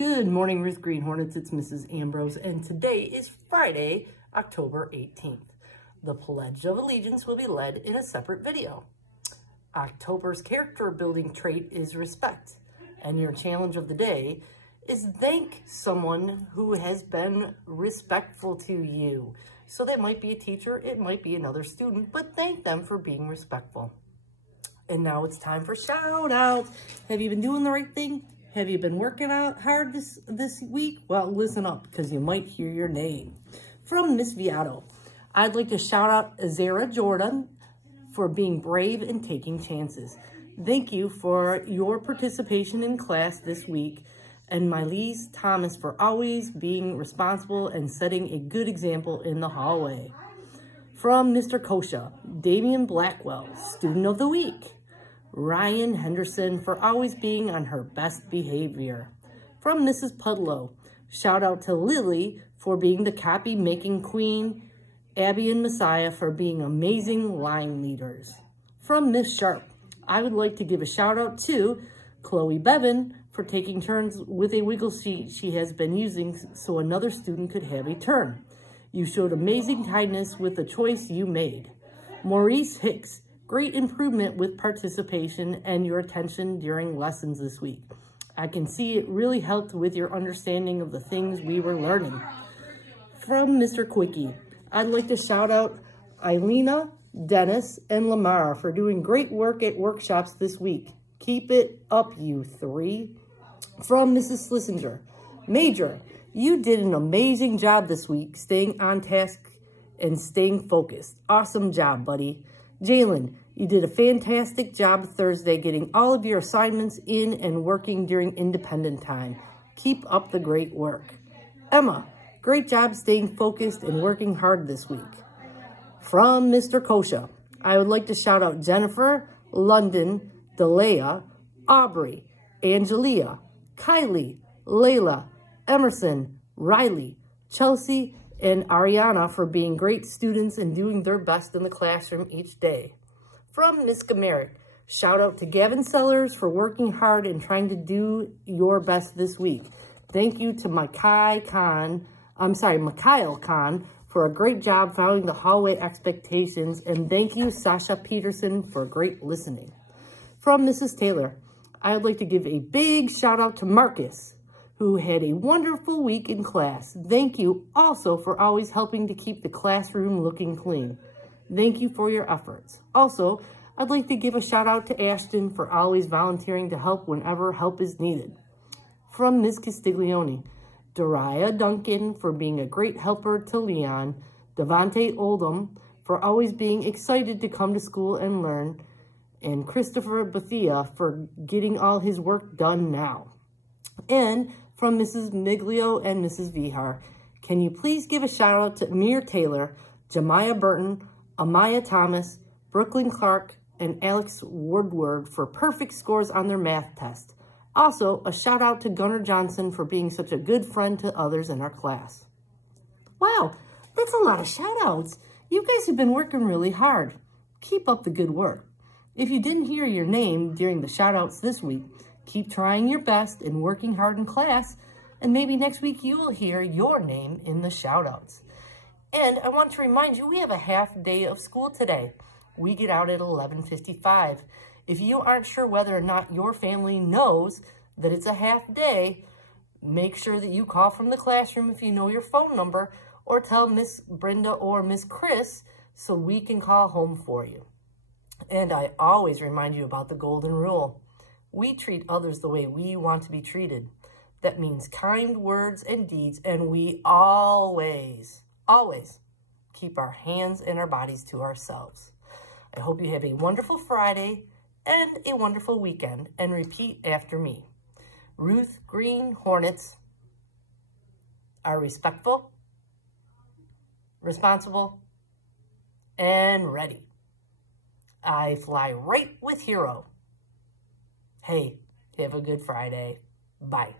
Good morning, Ruth Green Hornets. It's Mrs. Ambrose, and today is Friday, October 18th. The Pledge of Allegiance will be led in a separate video. October's character building trait is respect, and your challenge of the day is thank someone who has been respectful to you. So that might be a teacher, it might be another student, but thank them for being respectful. And now it's time for shout outs. Have you been doing the right thing? Have you been working out hard this week? Well, listen up, because you might hear your name. From Miss Viato, I'd like to shout out Azara Jordan for being brave and taking chances. Thank you for your participation in class this week, and Mylese Thomas for always being responsible and setting a good example in the hallway. From Mr. Kosha, Damian Blackwell, Student of the Week. Ryan Henderson for always being on her best behavior. From Mrs. Pudlow, shout out to Lily for being the copy making queen, Abby and Messiah for being amazing line leaders. From Miss Sharp, I would like to give a shout out to Chloe Bevan for taking turns with a wiggle sheet she has been using so another student could have a turn. You showed amazing kindness with the choice you made. Maurice Hicks, great improvement with participation and your attention during lessons this week. I can see it really helped with your understanding of the things we were learning. From Mr. Quickie, I'd like to shout out Eilena, Dennis, and Lamar for doing great work at workshops this week. Keep it up, you three. From Mrs. Schlesinger, Major, you did an amazing job this week, staying on task and staying focused. Awesome job, buddy. Jalen, you did a fantastic job Thursday getting all of your assignments in and working during independent time. Keep up the great work. Emma, great job staying focused and working hard this week. From Mr. Kosha, I would like to shout out Jennifer, London, Delea, Aubrey, Angelia, Kylie, Layla, Emerson, Riley, Chelsea, and Ariana for being great students and doing their best in the classroom each day. From Miss Gamerick, shout out to Gavin Sellers for working hard and trying to do your best this week. Thank you to Mikhail Khan for a great job following the hallway expectations, and thank you Sasha Peterson for great listening. From Mrs. Taylor, I would like to give a big shout out to Marcus, who had a wonderful week in class. Thank you also for always helping to keep the classroom looking clean. Thank you for your efforts. Also, I'd like to give a shout out to Ashton for always volunteering to help whenever help is needed. From Ms. Castiglione, Dariah Duncan for being a great helper to Leon, Devontae Oldham for always being excited to come to school and learn, and Christopher Bethia for getting all his work done now. And from Mrs. Miglio and Mrs. Vihar, can you please give a shout out to Amir Taylor, Jemiah Burton, Amaya Thomas, Brooklyn Clark, and Alex Woodward for perfect scores on their math test. Also, a shout out to Gunnar Johnson for being such a good friend to others in our class. Wow, that's a lot of shout outs. You guys have been working really hard. Keep up the good work. If you didn't hear your name during the shout outs this week, keep trying your best and working hard in class, and maybe next week you will hear your name in the shout-outs. And I want to remind you, we have a half day of school today. We get out at 11:55. If you aren't sure whether or not your family knows that it's a half day, make sure that you call from the classroom if you know your phone number, or tell Miss Brenda or Miss Chris so we can call home for you. And I always remind you about the golden rule. We treat others the way we want to be treated. That means kind words and deeds, and we always keep our hands and our bodies to ourselves. I hope you have a wonderful Friday and a wonderful weekend, and repeat after me. Ruth Green Hornets are respectful, responsible, and ready. I fly right with Hero. Hey, have a good Friday. Bye.